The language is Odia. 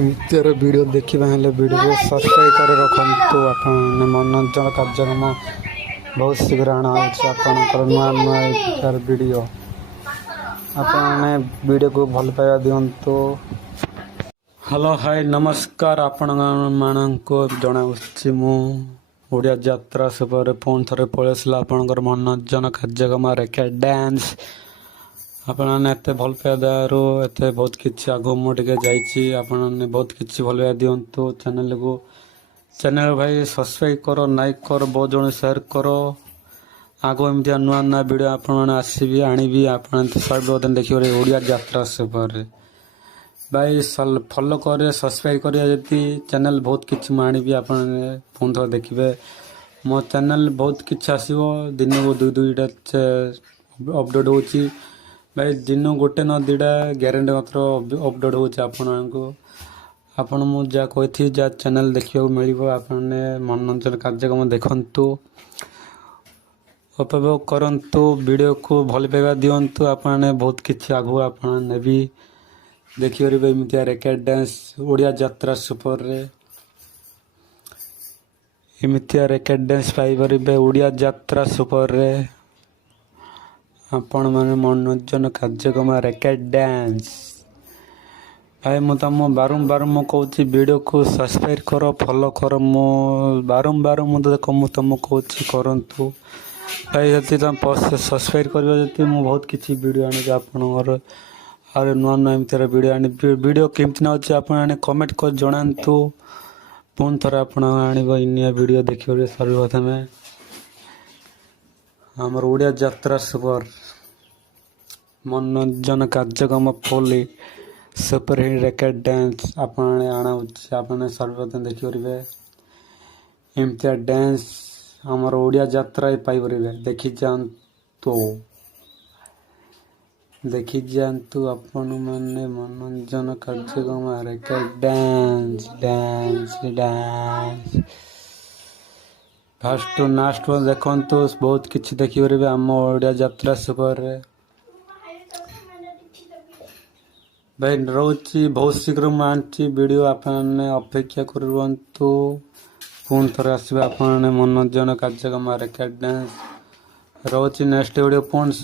ଏମିତିର ଭିଡ଼ିଓ ଦେଖିବା ହେଲେ ଭିଡ଼ିଓକୁ ସବସ୍କ୍ରାଇବ୍ କରି ରଖନ୍ତୁ। ଆପଣ ମନୋରଞ୍ଜନ କାର୍ଯ୍ୟକ୍ରମ ବହୁତ ଶୀଘ୍ର ଅଣା ହେଉଛି ଆପଣଙ୍କର ନୂଆ ନୂଆ ଭିଡ଼ିଓ। ଆପଣମାନେ ଭିଡ଼ିଓକୁ ଭଲ ପାଇବା ଦିଅନ୍ତୁ। ହ୍ୟାଲୋ ହାଇ ନମସ୍କାର, ଆପଣମାନଙ୍କୁ ଜଣାଉଛି ମୁଁ ଓଡ଼ିଆ ଯାତ୍ରା ସୁପରେ ପୁଣି ଥରେ ପଳେଇ ଆସିଲା ଆପଣଙ୍କର ମନୋରଞ୍ଜନ କାର୍ଯ୍ୟକ୍ରମ ରେକେଟ୍ ଡ୍ୟାନ୍ସ। ଆପଣମାନେ ଏତେ ଭଲ ପାଇବା ଦେବାରୁ ଏତେ ବହୁତ କିଛି ଆଗକୁ ମୁଁ ଟିକେ ଯାଇଛି। ଆପଣମାନେ ବହୁତ କିଛି ଭଲ ପାଇବା ଦିଅନ୍ତୁ ଚ୍ୟାନେଲକୁ। ଚ୍ୟାନେଲ ଭାଇ ସବସ୍କ୍ରାଇବ୍ କର, ଲାଇକ୍ କର, ବହୁତ ଜଣ ସେୟାର କର। ଆଗ ଏମିତିଆ ନୂଆ ନୂଆ ଭିଡ଼ିଓ ଆପଣମାନେ ଆସିବି ଆଣିବି। ଆପଣ ସର୍ବପ୍ରଥମେ ଦେଖିବେ ଓଡ଼ିଆ ଯାତ୍ରା ସୁପରେ ଭାଇ ଫଲୋ କରିବେ, ସବସ୍କ୍ରାଇବ୍ କରିବେ। ଯଦି ଚ୍ୟାନେଲ ବହୁତ କିଛି ମୁଁ ଆଣିବି ଆପଣମାନେ ପୁଣି ଥରେ ଦେଖିବେ। ମୋ ଚ୍ୟାନେଲ ବହୁତ କିଛି ଆସିବ। ଦିନକୁ ଦୁଇଟା ଅପଡ଼େଟ୍ ହେଉଛି ଭାଇ। ଦିନ ଗୋଟେ ନ ଦୁଇଟା ଗ୍ୟାରେଣ୍ଟି ମାତ୍ର ଅପଡ଼େଟ୍ ହେଉଛି ଆପଣଙ୍କୁ। ଆପଣ ମୁଁ ଯାହା କହିଥିଲି ଯାହା ଚ୍ୟାନେଲ ଦେଖିବାକୁ ମିଳିବ। ଆପଣମାନେ ମନୋରଞ୍ଜନ କାର୍ଯ୍ୟକ୍ରମ ଦେଖନ୍ତୁ, ଉପଭୋଗ କରନ୍ତୁ, ଭିଡ଼ିଓକୁ ଭଲ ପାଇବା ଦିଅନ୍ତୁ। ଆପଣମାନେ ବହୁତ କିଛି ଆଗକୁ ଆପଣ ନେବି ଦେଖିପାରିବେ। ଏମିତିଆ ରେକେଟ୍ ଡ୍ୟାନ୍ସ ଓଡ଼ିଆ ଯାତ୍ରା ସୁପରରେ ଏମିତିଆ ରେକେଟ୍ ଡ୍ୟାନ୍ସ ପାଇପାରିବେ ଓଡ଼ିଆ ଯାତ୍ରା ସୁପରରେ। ଆପଣମାନେ ମନୋରଞ୍ଜନ କାର୍ଯ୍ୟକ୍ରମ ରେକେଟ୍ ଡ୍ୟାନ୍ସ ଭାଇ ମୁଁ ବାରମ୍ବାର ମୁଁ କହୁଛି ଭିଡ଼ିଓକୁ ସବସ୍କ୍ରାଇବ୍ କର, ଫଲୋ କର। ମୁଁ ବାରମ୍ବାର ମୁଁ ତୁମକୁ କହୁଛି କରନ୍ତୁ ଭାଇ। ଯଦି ତୁମେ ସବସ୍କ୍ରାଇବ୍ କରିବ ଯଦି ମୁଁ ବହୁତ କିଛି ଭିଡ଼ିଓ ଆଣିବି ଆପଣଙ୍କର। ଆଉ ନୂଆ ନୂଆ ଏମିତିର ଭିଡ଼ିଓ ଆଣିବି। ଭିଡ଼ିଓ କେମିତି ନେଉଛି ଆପଣମାନେ କମେଣ୍ଟ କରି ଜଣାନ୍ତୁ। ପୁଣି ଥରେ ଆପଣ ଆଣିବ ଇନିଆ ଭିଡ଼ିଓ ଦେଖିପାରିବେ। ସର୍ବପ୍ରଥମେ ଆମର ଓଡ଼ିଆ ଯାତ୍ରା ସୁପର ମନୋରଞ୍ଜନ କାର୍ଯ୍ୟକ୍ରମ ଫୁଲି ସୁପର ହିଟ୍ ରେକେଟ୍ ଡ୍ୟାନ୍ସ ଆପଣମାନେ ଆଣାଉଛି। ଆପଣମାନେ ସର୍ବପ୍ରଥମେ ଦେଖିପାରିବେ ଏମିତିଆ ଡ୍ୟାନ୍ସ ଆମର ଓଡ଼ିଆ ଯାତ୍ରାରେ ପାଇପାରିବେ। ଦେଖିଯାଆନ୍ତୁ ଆପଣମାନେ ମନୋରଞ୍ଜନ କାର୍ଯ୍ୟକ୍ରମ ରେକେଟ୍ ଡ୍ୟାନ୍ସ ଫାଷ୍ଟ ଟୁ ଲାଷ୍ଟ ଦେଖନ୍ତୁ। ବହୁତ କିଛି ଦେଖିପାରିବେ ଆମ ଓଡ଼ିଆ ଯାତ୍ରା ସୁପରରେ ଭାଇ। ରହୁଛି ବହୁତ ଶୀଘ୍ର ମୁଁ ଆଣିଛି ଭିଡ଼ିଓ। ଆପଣମାନେ ଅପେକ୍ଷା କରି ରୁହନ୍ତୁ। ପୁଣି ଥରେ ଆସିବେ ଆପଣମାନେ ମନୋରଞ୍ଜନ କାର୍ଯ୍ୟକ୍ରମ ରେକେଟ୍ ଡ୍ୟାନ୍ସ। ରହୁଛି ନେକ୍ସଟ ଭିଡ଼ିଓ ପୁଣି।